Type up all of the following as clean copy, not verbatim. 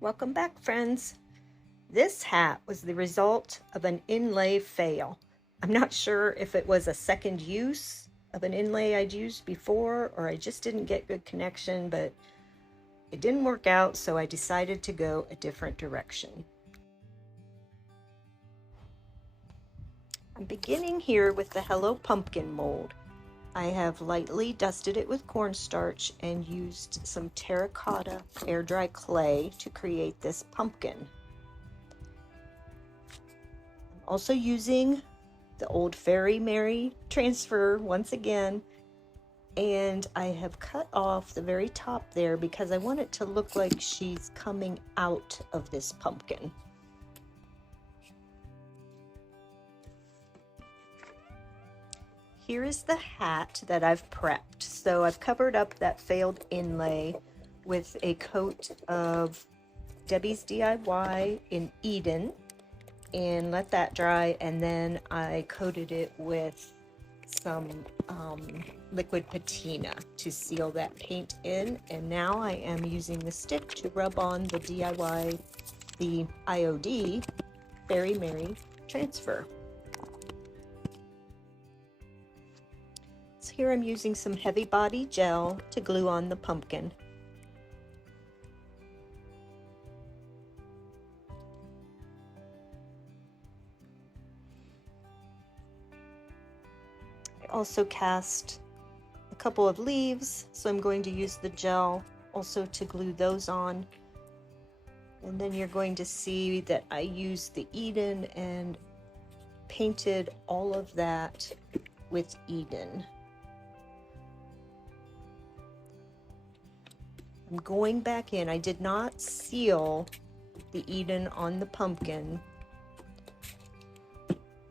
Welcome back, friends. This hat was the result of an inlay fail. I'm not sure if it was a second use of an inlay I'd used before or I just didn't get good connection, but it didn't work out, so I decided to go a different direction. I'm beginning here with the Hello Pumpkin mold. I have lightly dusted it with cornstarch and used some terracotta air dry clay to create this pumpkin. I'm also using the old Fairy Merry transfer once again, and I have cut off the very top there because I want it to look like she's coming out of this pumpkin. Here is the hat that I've prepped. So I've covered up that failed inlay with a coat of Debi's DIY in Eden and let that dry, and then I coated it with some liquid patina to seal that paint in, and now I am using the stick to rub on the DIY, the IOD Fairy Merry transfer. So here I'm using some heavy body gel to glue on the pumpkin. I also cast a couple of leaves, so I'm going to use the gel also to glue those on. And then you're going to see that I used the Eden and painted all of that with Eden. I'm going back in. I did not seal the Eden on the pumpkin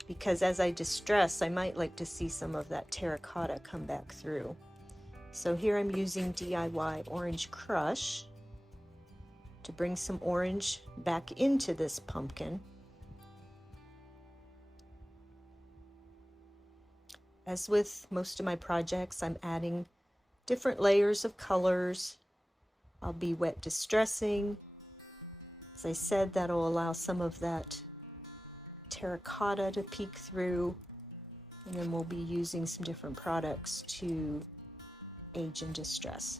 because as I distress, I might like to see some of that terracotta come back through. So here I'm using DIY Orange Crush to bring some orange back into this pumpkin. As with most of my projects, I'm adding different layers of colors. I'll be wet distressing. As I said, that'll allow some of that terracotta to peek through, and then we'll be using some different products to age and distress.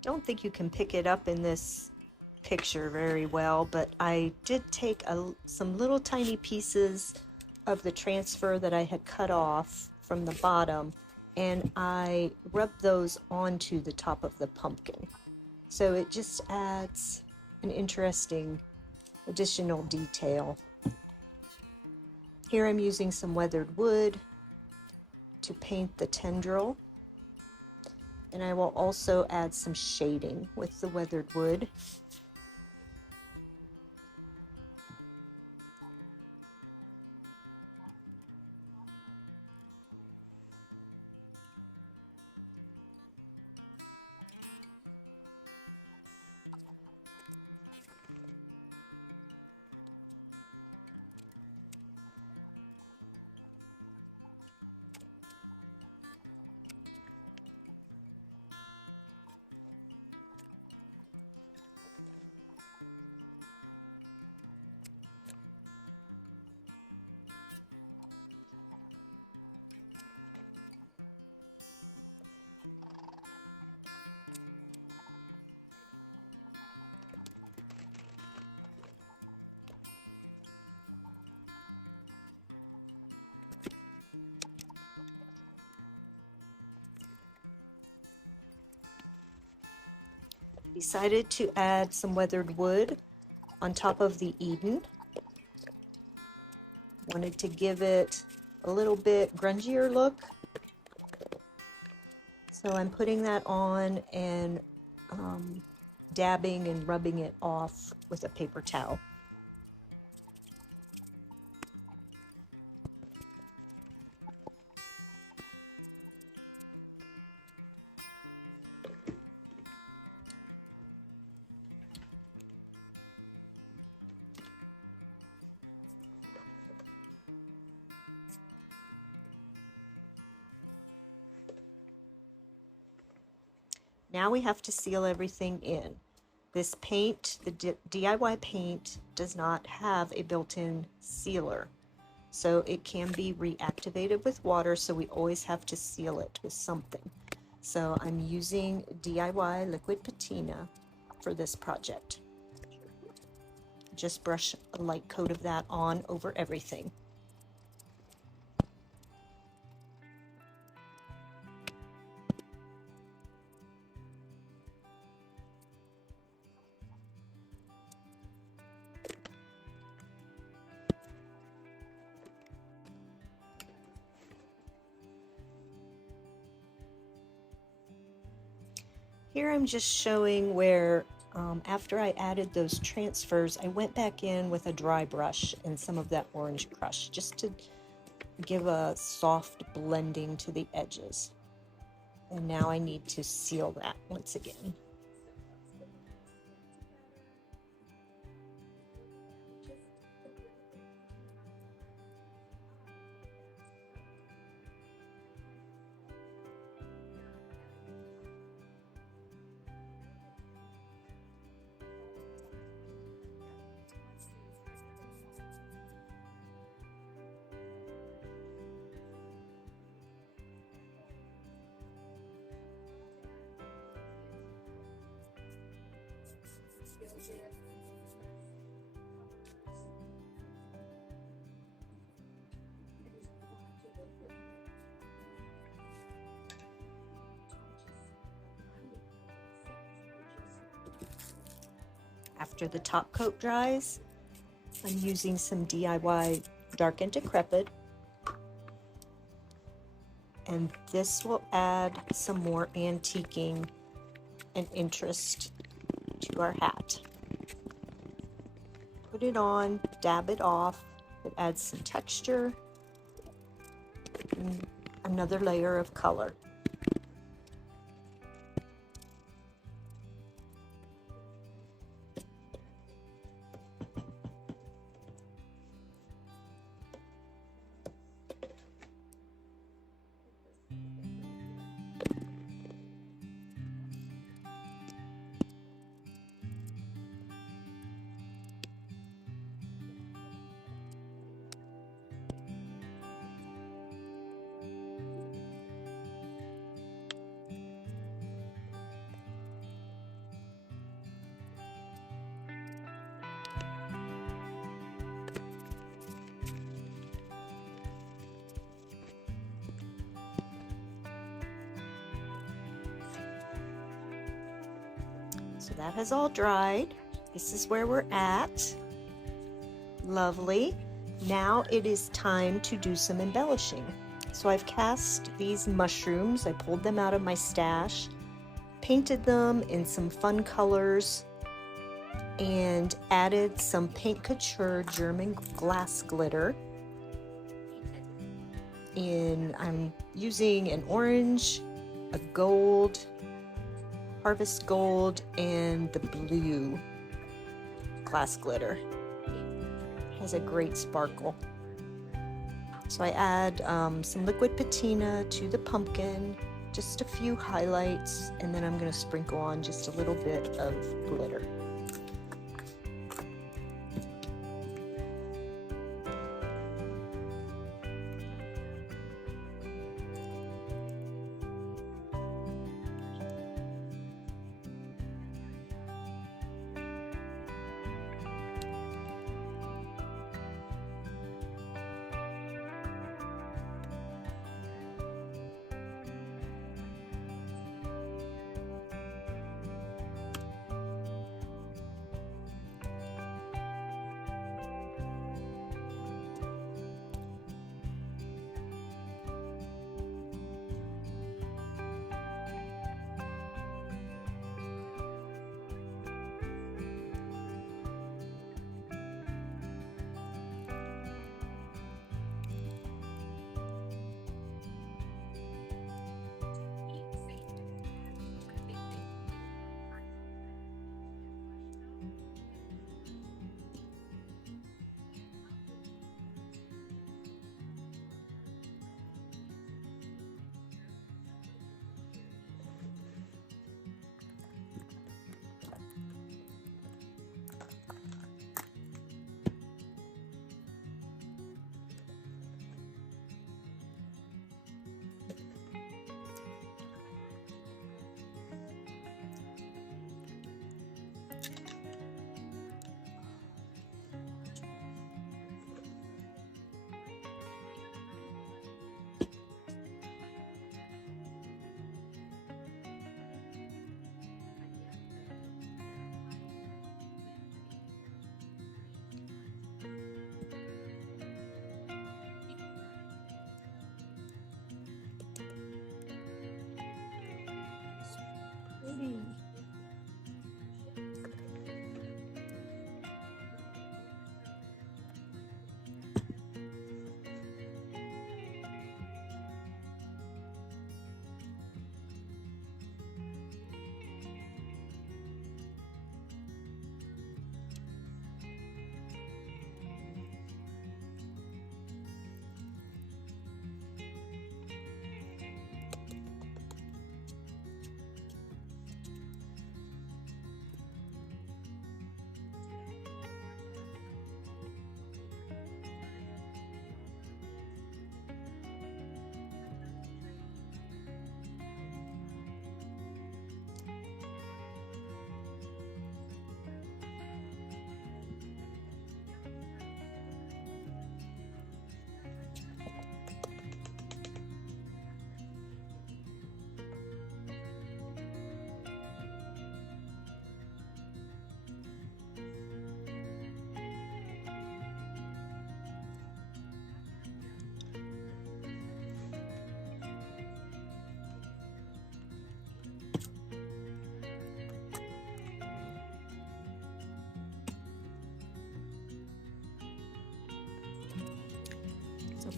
Don't think you can pick it up in this picture very well, but I did take some little tiny pieces of the transfer that I had cut off from the bottom, and I rubbed those onto the top of the pumpkin. So it just adds an interesting additional detail. Here I'm using some weathered wood to paint the tendril, and I will also add some shading with the weathered wood. Decided to add some weathered wood on top of the Eden. Wanted to give it a little bit grungier look. So I'm putting that on and dabbing and rubbing it off with a paper towel. Now we have to seal everything in. This paint, the DIY paint, does not have a built-in sealer. So it can be reactivated with water, so we always have to seal it with something. So I'm using DIY Liquid Patina for this project. Just brush a light coat of that on over everything. Here I'm just showing where after I added those transfers, I went back in with a dry brush and some of that orange crush just to give a soft blending to the edges. And now I need to seal that once again. After the top coat dries, I'm using some DIY Dark Decripit, and this will add some more antiquing and interest to our hat. Put it on, dab it off, it adds some texture and another layer of color. So that has all dried. This is where we're at. Lovely. Now it is time to do some embellishing. So I've cast these mushrooms. I pulled them out of my stash, painted them in some fun colors, and added some Paint Couture German glass glitter. I'm using an orange, a gold, harvest gold, and the blue glass glitter. It has a great sparkle. So I add some liquid patina to the pumpkin, just a few highlights, and then I'm going to sprinkle on just a little bit of glitter.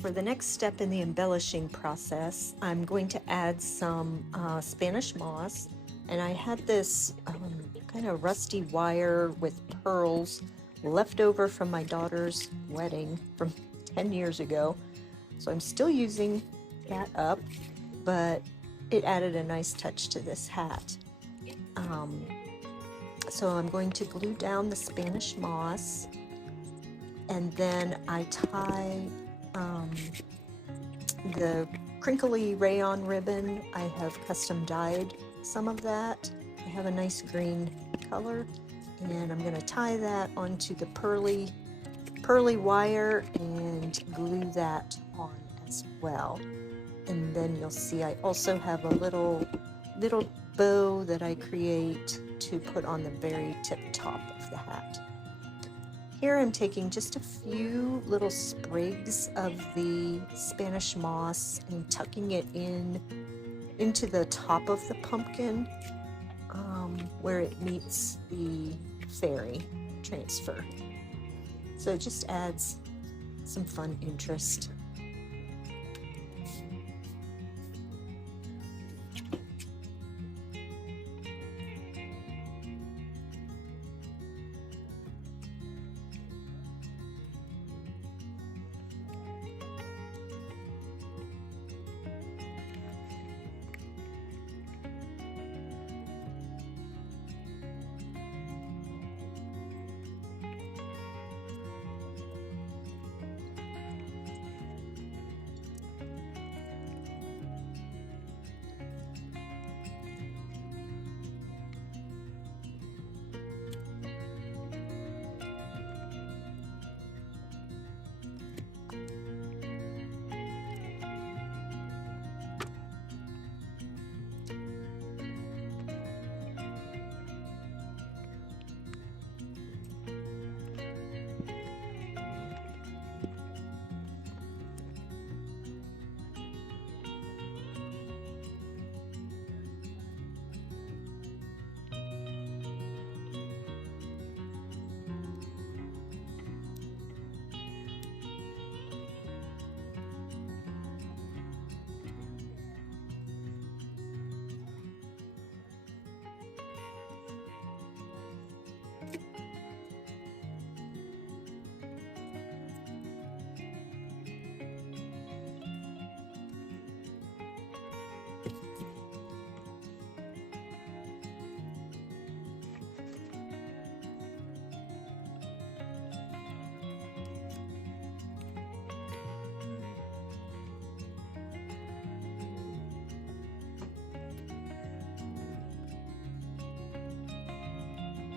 For the next step in the embellishing process, I'm going to add some Spanish moss, and I had this kind of rusty wire with pearls left over from my daughter's wedding from 10 years ago. So I'm still using that up, but it added a nice touch to this hat. So I'm going to glue down the Spanish moss, and then I tie the crinkly rayon ribbon. I have custom dyed some of that. I have a nice green color, and I'm going to tie that onto the pearly wire and glue that on as well. And then you'll see I also have a little bow that I create to put on the very tip top of the hat. Here I'm taking just a few little sprigs of the Spanish moss and tucking it into the top of the pumpkin where it meets the fairy transfer. So it just adds some fun interest.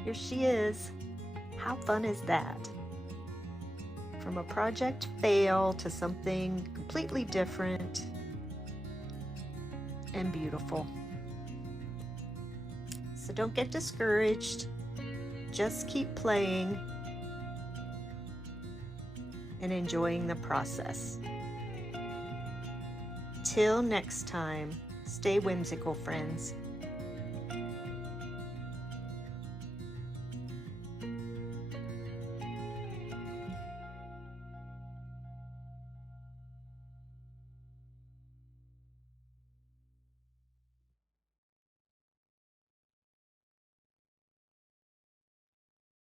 Here she is. How fun is that? From a project fail to something completely different and beautiful. So don't get discouraged. Just keep playing and enjoying the process. Till next time, stay whimsical, friends.